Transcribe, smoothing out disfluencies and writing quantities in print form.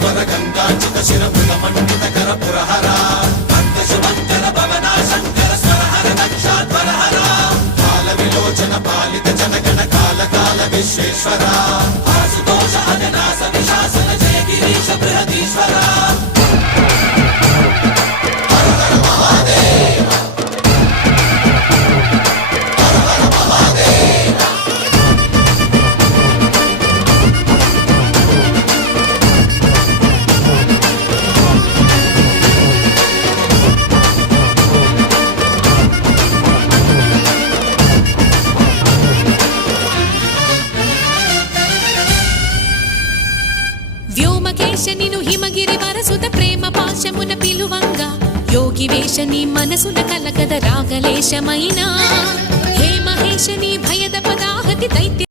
స్థావర గంగాచిత శిరముల మండిత కర పురహర భక్త శుభంకర భవనా శంకర స్వరహర దక్షాధ్వరహర కాల విలోచన పాలిత జనగణ కాల కాల విశ్వేశ్వర ఆశుతోష అజనాశ విశాసన జయ గిరీశ బృహదీశ్వర వ్యోమకేశనిను హిమగిరి వరసుత ప్రేమ పాశమున పిలువంగా యోగి వేషని మనసున కలకద రాగలేశమైనా హే మహేశని భయద పదాహతి దైత్య